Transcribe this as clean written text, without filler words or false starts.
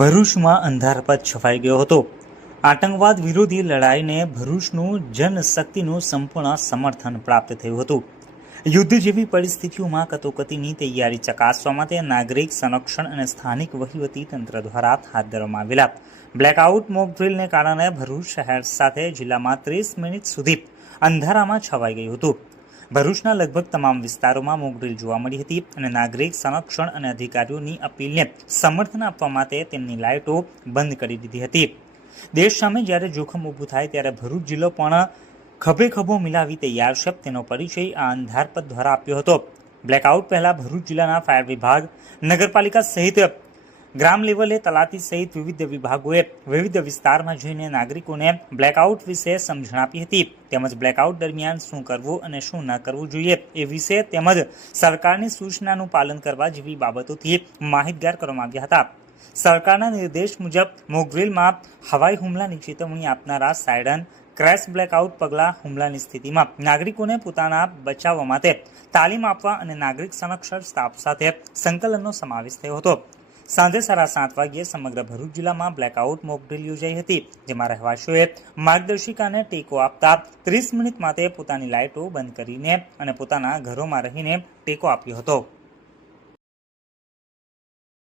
ભરૂચમાં અંધારપટ છવાઈ ગયો હતો। આતંકવાદ વિરોધી લડાઈને ભરૂચનું જનશક્તિનું સંપૂર્ણ સમર્થન પ્રાપ્ત થયું હતું। યુદ્ધ જેવી પરિસ્થિતિઓમાં કટોકટીની તૈયારી ચકાસવા માટે નાગરિક સંરક્ષણ અને સ્થાનિક વહીવટી તંત્ર દ્વારા હાથ ધરવામાં આવેલા બ્લેકઆઉટ મોક ડ્રીલને કારણે ભરૂચ શહેર સાથે જિલ્લામાં 30 મિનિટ સુધી અંધારામાં છવાઈ ગયું હતું। ભરૂચના લગભગ તમામ વિસ્તારોમાં મોક ડ્રીલ જોવા મળી હતી અને નાગરિક સંરક્ષણ અને અધિકારીઓની અપીલને સમર્થન આપવા માટે તેમની લાઇટો બંધ કરી દીધી હતી। દેશ સામે જ્યારે જોખમ ઊભું થાય ત્યારે ભરૂચ જિલ્લો પણ ખભે ખભો મિલાવી તૈયાર છે તેનો પરિચય આ અંધારપટ દ્વારા આપ્યો હતો। બ્લેકઆઉટ પહેલા ભરૂચ જિલ્લાના ફાયર વિભાગ, નગરપાલિકા સહિત ગ્રામ લેવલે તલાટી સહિત વિવિધ વિભાગોએ વિવિધ વિસ્તારમાં જઈને નાગરિકોને બ્લેકઆઉટ વિશે સમજણ આપી હતી તેમજ બ્લેકઆઉટ દરમિયાન શું કરવું અને શું ન કરવું જોઈએ એ વિશે તેમજ સરકારની સૂચનાનું પાલન કરવા જેવી બાબતોથી માહિતગાર કરવામાં આવ્યા હતા। સરકારના નિર્દેશ મુજબ મોકડ્રીલમાં હવાઈ હુમલાની ચેતવણી આપનારા સાયરન, ક્રેશ, બ્લેકઆઉટ પગલાં, હુમલાની સ્થિતિમાં નાગરિકોને પોતાના બચાવવા માટે તાલીમ આપવા અને નાગરિક સંરક્ષણ સ્ટાફ સાથે સંકલનનો સમાવેશ થયો હતો। સાંજે 7:30 વાગ્યે સમગ્ર ભરૂચ જિલ્લામાં બ્લેકઆઉટ મોક ડ્રીલ યોજાઈ હતી, જેમાં રહેવાસીઓએ માર્ગદર્શિકાને ટેકો આપતા 30 મિનિટ માટે પોતાની લાઇટો બંધ કરીને અને પોતાના ઘરોમાં રહીને ટેકો આપ્યો હતો।